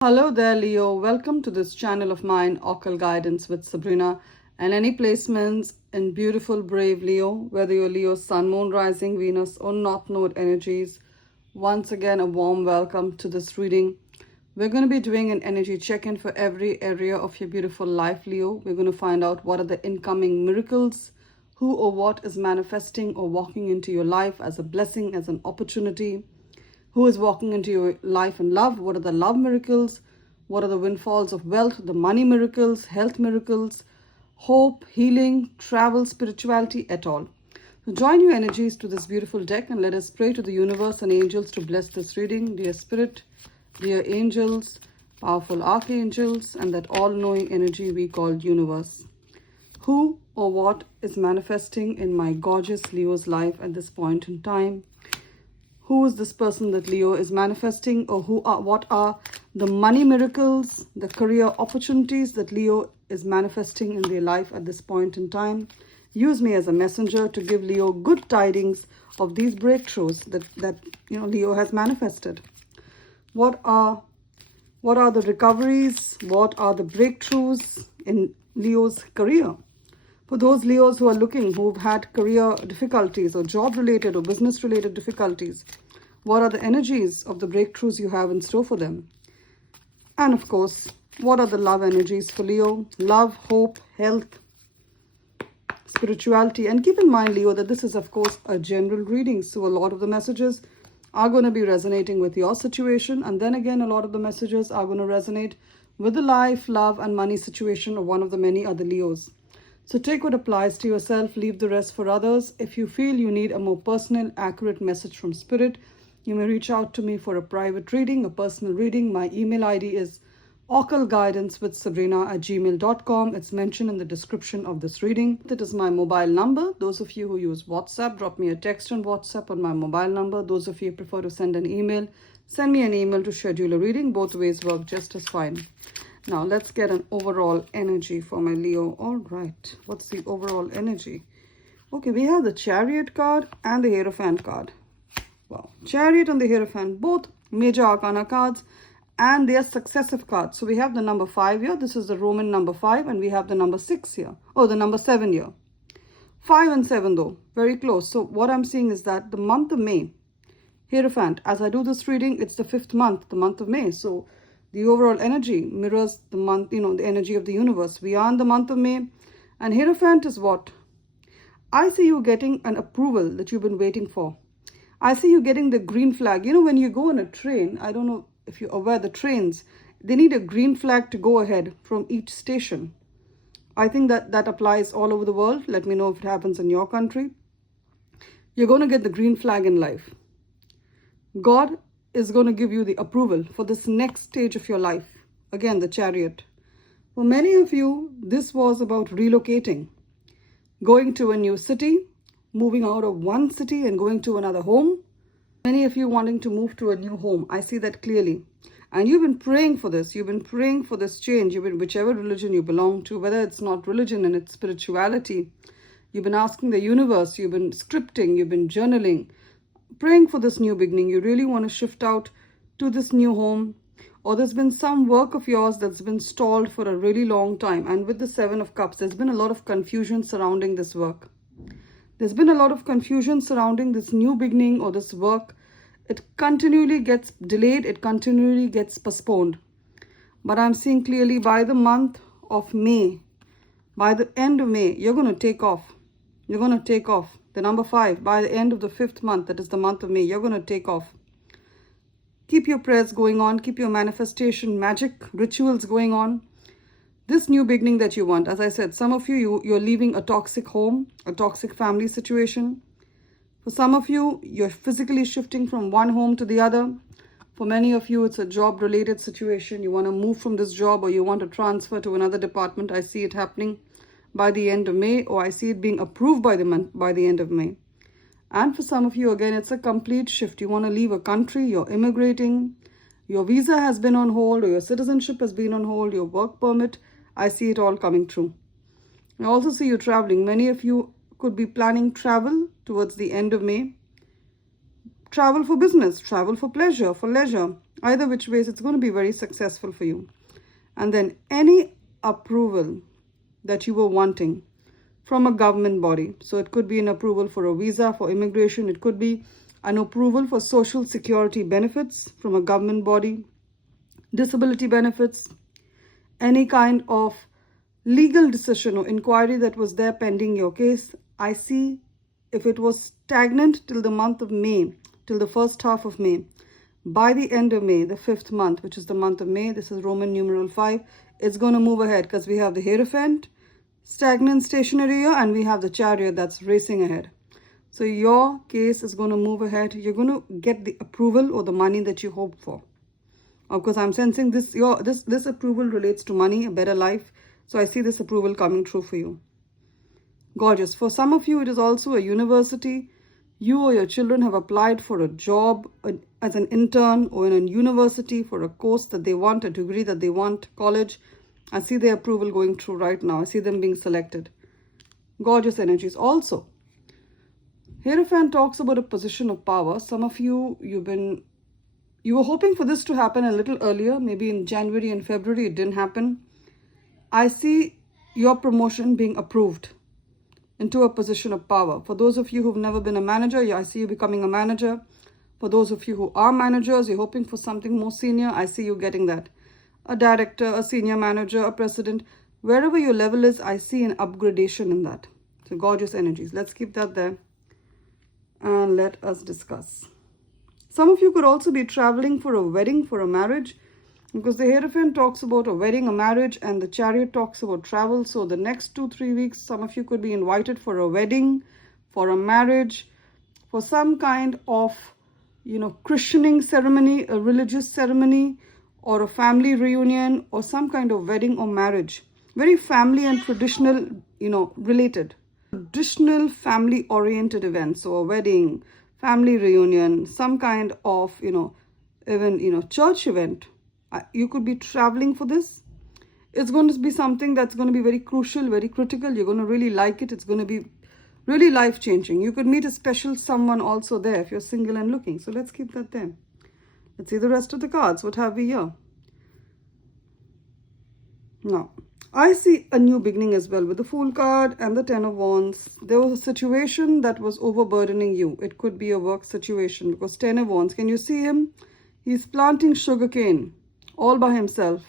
Hello there, Leo. Welcome to this channel of mine, Occult Guidance with Sabrina. And any placements in beautiful, brave Leo, whether you're Leo, Sun, Moon, Rising, Venus, or North Node energies, once again, a warm welcome to this reading. We're going to be doing an energy check-in for every area of your beautiful life, Leo. We're going to find out what are the incoming miracles, who or what is manifesting or walking into your life as a blessing, as an opportunity. Who is walking into your life in love? What are the love miracles? What are the windfalls of wealth, the money miracles, health miracles, hope, healing, travel, spirituality, et al. So join your energies to this beautiful deck and let us pray to the universe and angels to bless this reading. Dear Spirit, dear angels, powerful archangels, and that all-knowing energy we call universe. Who or what is manifesting in my gorgeous Leo's life at this point in time? Who is this person that Leo is manifesting, or what are the money miracles, the career opportunities that Leo is manifesting in their life at this point in time? Use me as a messenger to give Leo good tidings of these breakthroughs that Leo has manifested. What are the recoveries? What are the breakthroughs in Leo's career? For those Leos who are looking, who've had career difficulties or job-related or business-related difficulties, what are the energies of the breakthroughs you have in store for them? And of course, what are the love energies for Leo? Love, hope, health, spirituality. And keep in mind, Leo, that this is, of course, a general reading. So a lot of the messages are going to be resonating with your situation. And then again, a lot of the messages are going to resonate with the life, love, and money situation of one of the many other Leos. So take what applies to yourself, leave the rest for others. If you feel you need a more personal, accurate message from Spirit, you may reach out to me for a private reading, a personal reading. My email ID is occultguidancewithsabrina@gmail.com. It's mentioned in the description of this reading. That is my mobile number. Those of you who use WhatsApp, drop me a text on WhatsApp on my mobile number. Those of you who prefer to send an email, send me an email to schedule a reading. Both ways work just as fine. Now, let's get an overall energy for my Leo. All right. What's the overall energy? Okay, we have the Chariot card and the Hierophant card. Wow. Chariot and the Hierophant, both major arcana cards, and they are successive cards. So we have the number 5 here. This is the Roman number 5, and we have the number 6 here. Oh, the number 7 here. 5 and 7, though. Very close. So what I'm seeing is that the month of May, Hierophant, as I do this reading, it's the 5th month, the month of May. So the overall energy mirrors the month, the energy of the universe. We are in the month of May. And Hierophant is what? I see you getting an approval that you've been waiting for. I see you getting the green flag. When you go on a train, I don't know if you're aware, the trains, they need a green flag to go ahead from each station. I think that applies all over the world. Let me know if it happens in your country. You're going to get the green flag in life. God is going to give you the approval for this next stage of your life. Again, the Chariot. For many of you, this was about relocating, going to a new city, moving out of one city and going to another home. Many of you wanting to move to a new home. I see that clearly. And you've been praying for this. You've been praying for this change. Whichever religion you belong to, whether it's not religion and it's spirituality, you've been asking the universe, you've been scripting, you've been journaling, praying for this new beginning. You really want to shift out to this new home, or there's been some work of yours that's been stalled for a really long time. And with the 7 of Cups, there's been a lot of confusion surrounding this work. There's been a lot of confusion surrounding this new beginning or this work. It continually gets delayed. It continually gets postponed. But I'm seeing clearly by the month of May, by the end of May, you're going to take off. You're going to take off. The number 5, by the end of the 5th month, that is the month of May, you're going to take off. Keep your prayers going on. Keep your manifestation, magic, rituals going on. This new beginning that you want, as I said, some of you're leaving a toxic home, a toxic family situation. For some of you, you're physically shifting from one home to the other. For many of you, it's a job-related situation. You want to move from this job, or you want to transfer to another department. I see it happening by the end of May, or I see it being approved by the end of May. And for some of you, again, it's a complete shift. You want to leave a country, you're immigrating, your visa has been on hold, or your citizenship has been on hold, your work permit. I see it all coming true. I also see you traveling. Many of you could be planning travel towards the end of May. Travel for business, travel for pleasure, for leisure. Either which ways, it's going to be very successful for you. And then any approval that you were wanting from a government body. So it could be an approval for a visa, for immigration. It could be an approval for social security benefits from a government body, disability benefits, any kind of legal decision or inquiry that was there pending your case. I see if it was stagnant till the month of May, till the first half of May, by the end of May, the 5th month, which is the month of May, this is Roman numeral 5, it's going to move ahead because we have the Hierophant, stagnant stationary here, and we have the Chariot that's racing ahead. So your case is going to move ahead. You're going to get the approval or the money that you hoped for. Of course, I'm sensing this approval relates to money, a better life. So I see this approval coming true for you. Gorgeous. For some of you, it is also a university. You or your children have applied for a job as an intern or in a university for a course that they want, a degree that they want, college. I see the approval going through right now. I see them being selected. Gorgeous energies. Also, Hierophant talks about a position of power. Some of you, you were hoping for this to happen a little earlier, maybe in January and February. It didn't happen. I see your promotion being approved into a position of power. For those of you who've never been a manager, I see you becoming a manager. For those of you who are managers, you're hoping for something more senior, I see you getting that. A director, a senior manager, a president, wherever your level is, I see an upgradation in that. So gorgeous energies. Let's keep that there. And let us discuss. Some of you could also be traveling for a wedding, for a marriage, because the Hierophant talks about a wedding, a marriage, and the Chariot talks about travel. So the next 2-3 weeks, some of you could be invited for a wedding, for a marriage, for some kind of, christening ceremony, a religious ceremony, or a family reunion, or some kind of wedding or marriage. Very family and traditional, related. Traditional family-oriented events. So a wedding, family reunion, some kind of, even, church event. You could be traveling for this. It's going to be something that's going to be very crucial, very critical. You're going to really like it. It's going to be really life-changing. You could meet a special someone also there if you're single and looking. So let's keep that there. Let's see the rest of the cards. What have we here? Now, I see a new beginning as well with the Fool card and the Ten of Wands. There was a situation that was overburdening you. It could be a work situation because Ten of Wands. Can you see him? He's planting sugarcane all by himself.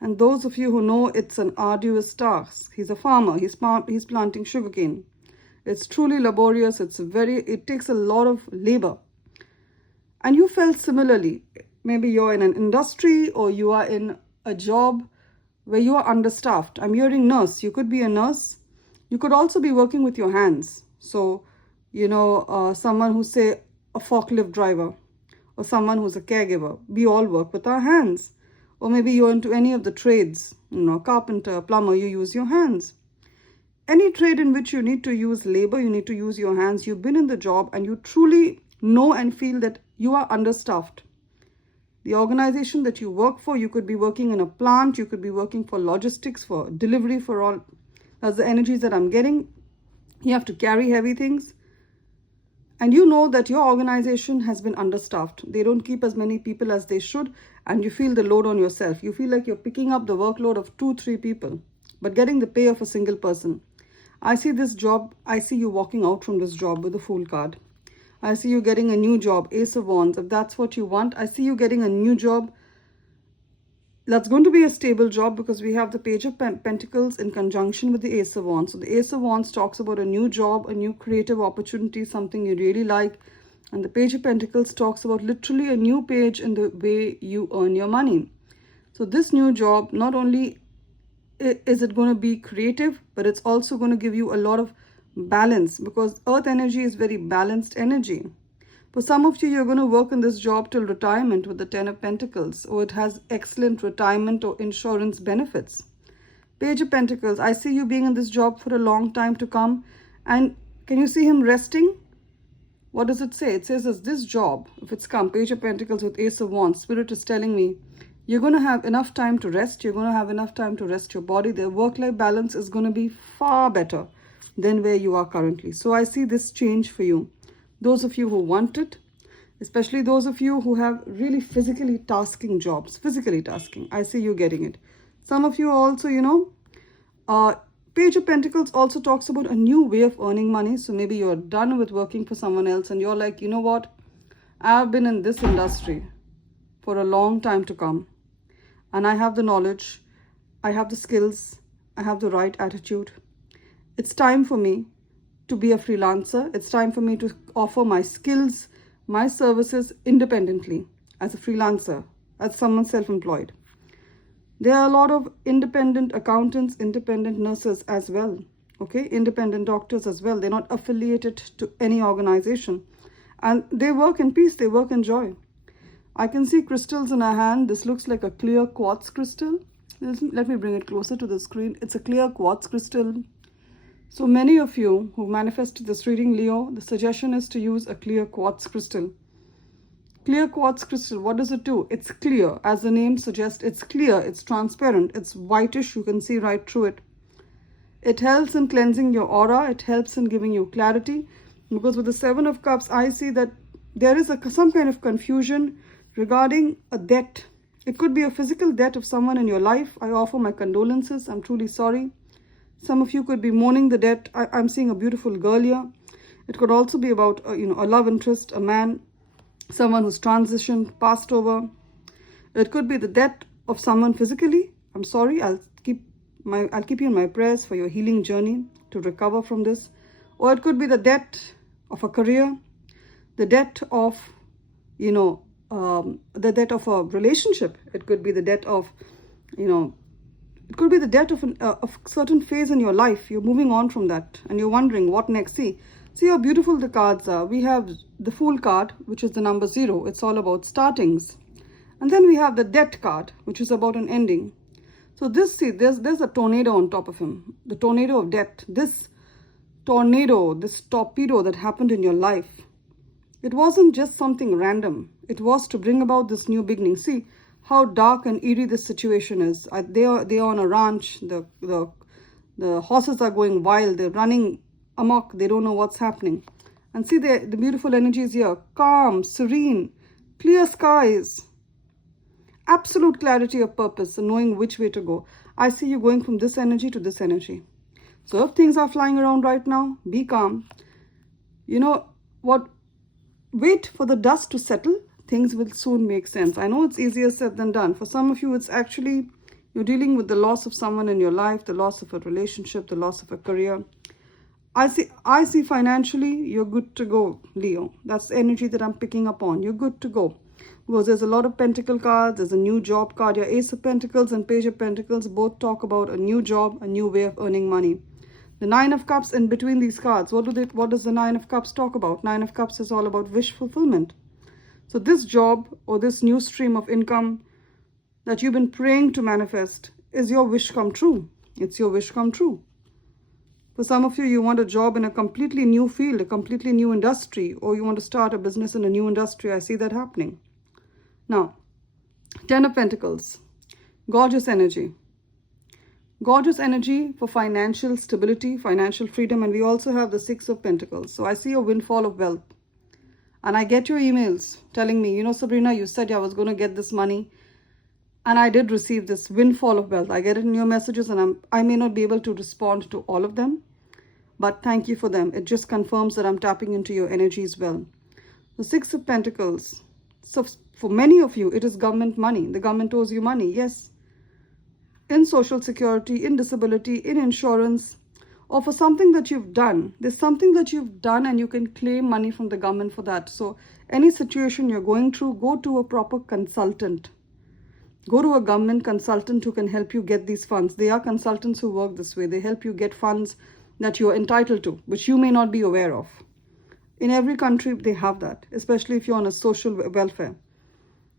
And those of you who know, it's an arduous task. He's a farmer. He's planting sugarcane. It's truly laborious. It takes a lot of labor. And you felt similarly. Maybe you're in an industry or you are in a job where you are understaffed. I'm hearing nurse. You could be a nurse. You could also be working with your hands. So, someone who's, say, a forklift driver or someone who's a caregiver. We all work with our hands. Or maybe you're into any of the trades, carpenter, plumber, you use your hands. Any trade in which you need to use labor, you need to use your hands. You've been in the job and you truly know and feel that you are understaffed. The organization that you work for, you could be working in a plant, you could be working for logistics, for delivery, for all. That's the energies that I'm getting. You have to carry heavy things. And you know that your organization has been understaffed. They don't keep as many people as they should. And you feel the load on yourself. You feel like you're picking up the workload of 2-3 people, but getting the pay of a single person. I see this job. I see you walking out from this job with the Fool card. I see you getting a new job, Ace of Wands. If that's what you want, I see you getting a new job. That's going to be a stable job because we have the Page of Pentacles in conjunction with the Ace of Wands. So the Ace of Wands talks about a new job, a new creative opportunity, something you really like. And the Page of Pentacles talks about literally a new page in the way you earn your money. So this new job, not only is it going to be creative, but it's also going to give you a lot of balance because earth energy is very balanced energy. For some of you, you're going to work in this job till retirement with the Ten of Pentacles, or it has excellent retirement or insurance benefits. Page of Pentacles, I see you being in this job for a long time to come. And can you see him resting? What does it say? It says as this job, if it's come, Page of Pentacles with Ace of Wands, Spirit is telling me, you're going to have enough time to rest. You're going to have enough time to rest your body. The work-life balance is going to be far better than where you are currently. So I see this change for you. Those of you who want it, Especially those of you who have really physically tasking jobs, physically tasking. I see you getting it. Some of you also, Page of Pentacles also talks about a new way of earning money. So maybe you're done with working for someone else and you're like, you know what? I've been in this industry for a long time to come. And I have the knowledge, I have the skills, I have the right attitude. It's time for me to be a freelancer. It's time for me to offer my skills, my services independently as a freelancer, as someone self-employed. There are a lot of independent accountants, independent nurses as well, okay? Independent doctors as well. They're not affiliated to any organization. And they work in peace, they work in joy. I can see crystals in her hand. This looks like a clear quartz crystal. Let me bring it closer to the screen. It's a clear quartz crystal. So many of you who manifested this reading, Leo, the suggestion is to use a clear quartz crystal. Clear quartz crystal, what does it do? It's clear. As the name suggests, it's clear, it's transparent, it's whitish, you can see right through it. It helps in cleansing your aura, it helps in giving you clarity. Because with the Seven of Cups, I see that there is some kind of confusion regarding a debt. It could be a physical debt of someone in your life. I offer my condolences, I'm truly sorry. Some of you could be mourning the debt. I'm seeing a beautiful girl here. It could also be about a love interest, a man, someone who's transitioned, passed over. It could be the debt of someone physically. I'm sorry. I'll keep you in my prayers for your healing journey to recover from this. Or it could be the debt of a career, the debt of, the debt of a relationship. It could be the debt of, it could be the debt of a certain phase in your life. You're moving on from that and you're wondering what next. See how beautiful the cards are. We have the Fool card, which is the number 0. It's all about startings. And then we have the Debt card, which is about an ending. So there's a tornado on top of him. The tornado of debt. This tornado, this torpedo that happened in your life. It wasn't just something random. It was to bring about this new beginning. See how dark and eerie this situation is. They are on a ranch. The horses are going wild. They're running amok. They don't know what's happening. And see the beautiful energies here. Calm, serene, clear skies. Absolute clarity of purpose and knowing which way to go. I see you going from this energy to this energy. So if things are flying around right now, be calm. You know what? Wait for the dust to settle. Things will soon make sense. I know it's easier said than done. For some of you, it's actually you're dealing with the loss of someone in your life, the loss of a relationship, the loss of a career. I see financially, you're good to go, Leo. That's the energy that I'm picking up on. You're good to go. Because there's a lot of Pentacle cards. There's a new job card. Your Ace of Pentacles and Page of Pentacles both talk about a new job, a new way of earning money. The Nine of Cups in between these cards, what does the Nine of Cups talk about? Nine of Cups is all about wish fulfillment. So this job or this new stream of income that you've been praying to manifest is your wish come true. It's your wish come true. For some of you, you want a job in a completely new field, a completely new industry, or you want to start a business in a new industry. I see that happening. Now, Ten of Pentacles, gorgeous energy. Gorgeous energy for financial stability, financial freedom, and we also have the Six of Pentacles. So I see a windfall of wealth. And I get your emails telling me, Sabrina, you said I was going to get this money. And I did receive this windfall of wealth. I get it in your messages and I may not be able to respond to all of them. But thank you for them. It just confirms that I'm tapping into your energy as well. The Six of Pentacles. So for many of you, it is government money. The government owes you money. Yes. In social security, in disability, in insurance, or for something that you've done. There's something that you've done and you can claim money from the government for that. So any situation you're going through, go to a proper consultant. Go to a government consultant who can help you get these funds. They are consultants who work this way. They help you get funds that you're entitled to, which you may not be aware of. In every country, they have that, especially if you're on a social welfare.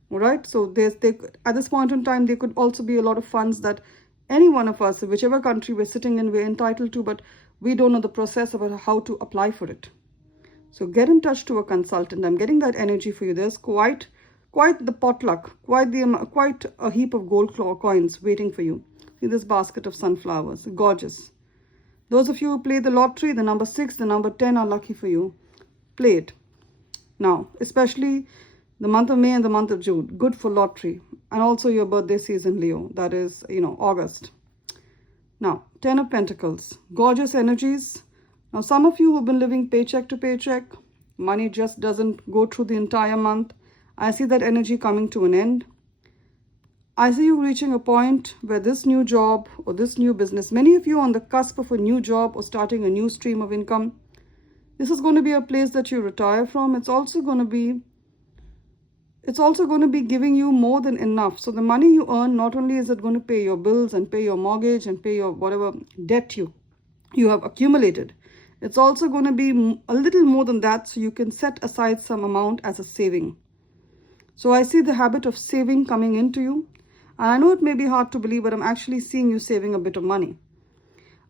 All right. So at this point in time, there could also be a lot of funds that any one of us, whichever country we're sitting in, we're entitled to, but we don't know the process about how to apply for it. So get in touch to a consultant. I'm getting that energy for you. There's quite the potluck, quite a heap of gold coins waiting for you. See this basket of sunflowers, gorgeous. Those of you who play the lottery, the number 6, the number 10 are lucky for you. Play it. Now, especially the month of May and the month of June, good for lottery. And also your birthday season, Leo, that is, August. Now, 10 of Pentacles, gorgeous energies. Now, some of you who've been living paycheck to paycheck, money just doesn't go through the entire month. I see that energy coming to an end. I see you reaching a point where this new job or this new business, many of you on the cusp of a new job or starting a new stream of income, this is going to be a place that you retire from. It's also going to be giving you more than enough. So the money you earn, not only is it going to pay your bills and pay your mortgage and pay your whatever debt you have accumulated, it's also going to be a little more than that, so you can set aside some amount as a saving. So I see the habit of saving coming into you. And I know it may be hard to believe, but I'm actually seeing you saving a bit of money.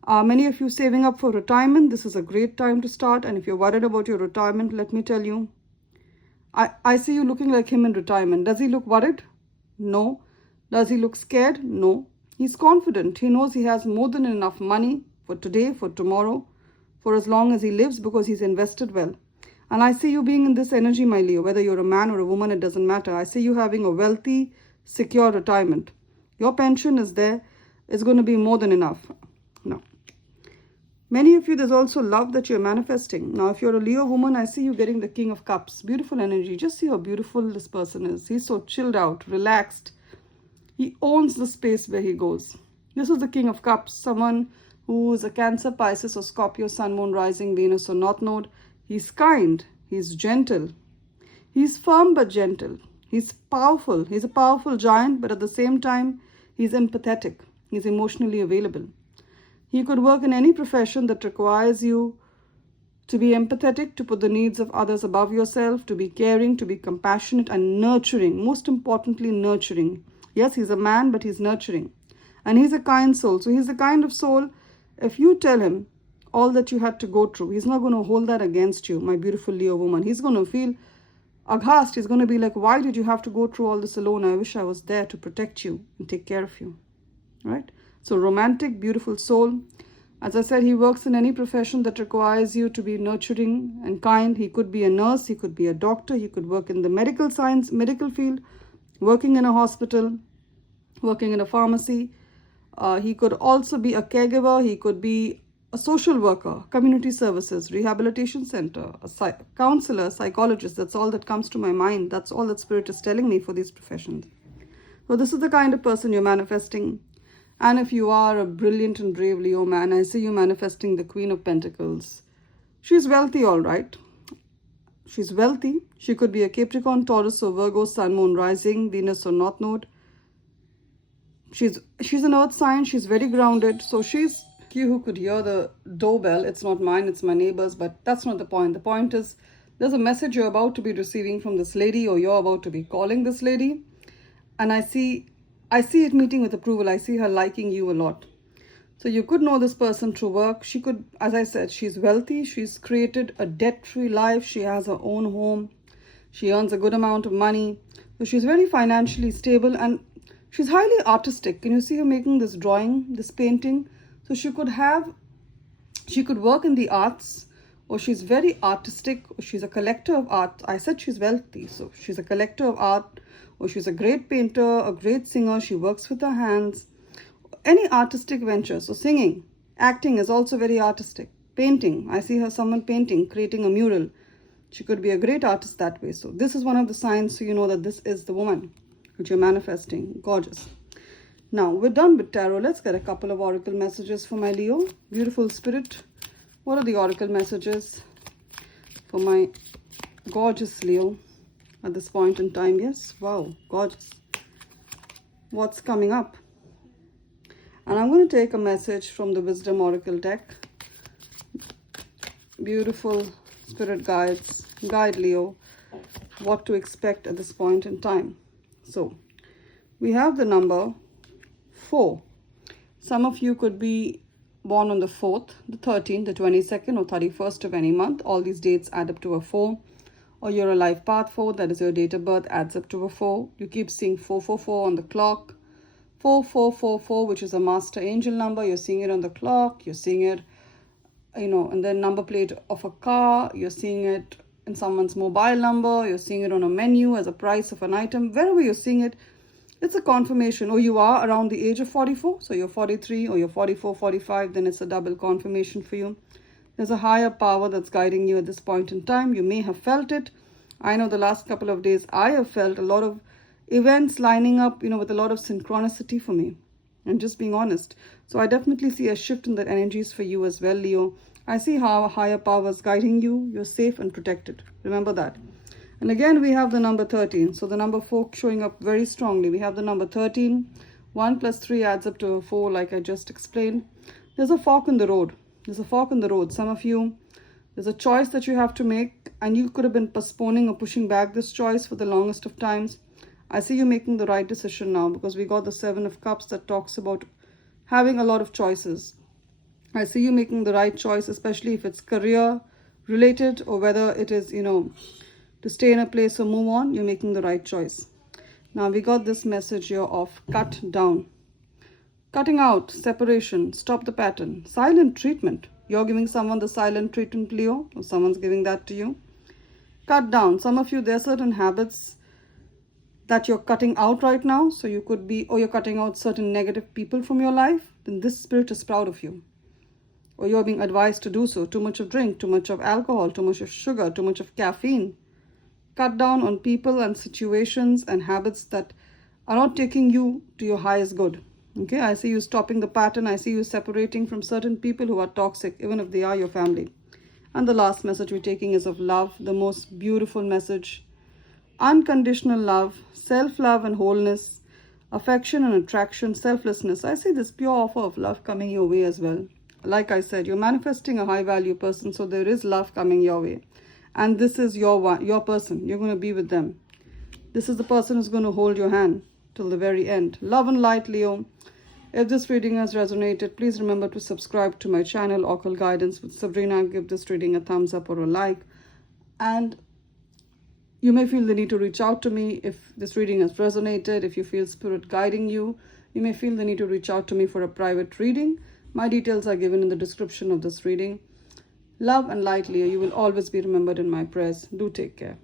Many of you saving up for retirement. This is a great time to start. And if you're worried about your retirement, let me tell you, I see you looking like him in retirement. Does he look worried? No. Does he look scared? No. He's confident. He knows he has more than enough money for today, for tomorrow, for as long as he lives, because he's invested well. And I see you being in this energy, my Leo, whether you're a man or a woman, it doesn't matter. I see you having a wealthy, secure retirement. Your pension is there. It's going to be more than enough. Now, many of you, there's also love that you're manifesting. Now, if you're a Leo woman, I see you getting the King of Cups. Beautiful energy. Just see how beautiful this person is. He's so chilled out, relaxed. He owns the space where he goes. This is the King of Cups. Someone who is a Cancer, Pisces or Scorpio, Sun, Moon, Rising, Venus or North Node. He's kind. He's gentle. He's firm but gentle. He's powerful. He's a powerful giant, but at the same time, he's empathetic. He's emotionally available. He could work in any profession that requires you to be empathetic, to put the needs of others above yourself, to be caring, to be compassionate and nurturing. Most importantly, nurturing. Yes, he's a man, but he's nurturing. And he's a kind soul. So he's the kind of soul, if you tell him all that you had to go through, he's not going to hold that against you, my beautiful Leo woman. He's going to feel aghast. He's going to be like, why did you have to go through all this alone? I wish I was there to protect you and take care of you. Right? So romantic, beautiful soul. As I said, he works in any profession that requires you to be nurturing and kind. He could be a nurse. He could be a doctor. He could work in the medical science, medical field, working in a hospital, working in a pharmacy. He could also be a caregiver. He could be a social worker, community services, rehabilitation center, a counselor, psychologist. That's all that comes to my mind. That's all that Spirit is telling me for these professions. So this is the kind of person you're manifesting. And if you are a brilliant and brave Leo man, I see you manifesting the Queen of Pentacles. She's wealthy, all right. She's wealthy. She could be a Capricorn, Taurus or Virgo, Sun, Moon, Rising, Venus or North Node. She's an earth sign. She's very grounded. So she's you who could hear the doorbell. It's not mine, it's my neighbor's, but that's not the point. The point is there's a message you're about to be receiving from this lady, or you're about to be calling this lady. And I see it meeting with approval. I see her liking you a lot. So you could know this person through work. She could, as I said, she's wealthy. She's created a debt-free life. She has her own home. She earns a good amount of money. So she's very financially stable and she's highly artistic. Can you see her making this drawing, this painting? So she could work in the arts, or she's very artistic, or she's a collector of art. I said she's wealthy, so she's a collector of art, or she's a great painter, a great singer. She works with her hands. Any artistic venture. So singing, acting is also very artistic. Painting, I see her someone painting, creating a mural. She could be a great artist that way. So this is one of the signs, so you know that this is the woman which you're manifesting. Gorgeous. Now, we're done with tarot. Let's get a couple of oracle messages for my Leo. Beautiful Spirit. What are the oracle messages for my gorgeous Leo at this point in time? Yes, wow, gorgeous. What's coming up? And I'm going to take a message from the Wisdom Oracle deck. Beautiful Spirit guides, guide Leo what to expect at this point in time. So, we have the number 4. Some of you could be born on the 4th, the 13th, the 22nd or 31st of any month. All these dates add up to a 4. Or you're a life path 4, that is your date of birth, adds up to a 4. You keep seeing 444 on the clock. 4444, which is a master angel number. You're seeing it on the clock. You're seeing it, and then number plate of a car. You're seeing it in someone's mobile number, you're seeing it on a menu as a price of an item, wherever you're seeing it, it's a confirmation. Or you are around the age of 44, so you're 43 or you're 44, 45, then it's a double confirmation for you. There's a higher power that's guiding you at this point in time. You may have felt it. I know the last couple of days I have felt a lot of events lining up, with a lot of synchronicity for me. I'm just being honest. So I definitely see a shift in the energies for you as well, Leo. I see how a higher power is guiding you. You're safe and protected. Remember that. And again, we have the number 13. So the number 4 showing up very strongly. We have the number 13. 1 plus 3 adds up to 4, like I just explained. There's a fork in the road. There's a fork in the road. Some of you, there's a choice that you have to make, and you could have been postponing or pushing back this choice for the longest of times. I see you making the right decision now, because we got the 7 of Cups that talks about having a lot of choices. I see you making the right choice, especially if it's career related or whether it is, to stay in a place or move on. You're making the right choice. Now we got this message here of cut down. Cutting out, separation, stop the pattern, silent treatment. You're giving someone the silent treatment, Leo, or someone's giving that to you. Cut down. Some of you, there are certain habits that you're cutting out right now. So you could be, or you're cutting out certain negative people from your life. Then this spirit is proud of you. Or you're being advised to do so. Too much of drink, too much of alcohol, too much of sugar, too much of caffeine. Cut down on people and situations and habits that are not taking you to your highest good. Okay, I see you stopping the pattern. I see you separating from certain people who are toxic, even if they are your family. And the last message we're taking is of love, the most beautiful message. Unconditional love, self-love and wholeness, affection and attraction, selflessness. I see this pure offer of love coming your way as well. Like I said, you're manifesting a high-value person, so there is love coming your way. And this is your person. You're going to be with them. This is the person who's going to hold your hand till the very end. Love and light, Leo. If this reading has resonated, please remember to subscribe to my channel, Occult Guidance with Sabrina. Give this reading a thumbs up or a like. And you may feel the need to reach out to me if this reading has resonated. If you feel spirit guiding you, you may feel the need to reach out to me for a private reading. My details are given in the description of this reading. Love and light, Leo. You will always be remembered in my prayers. Do take care.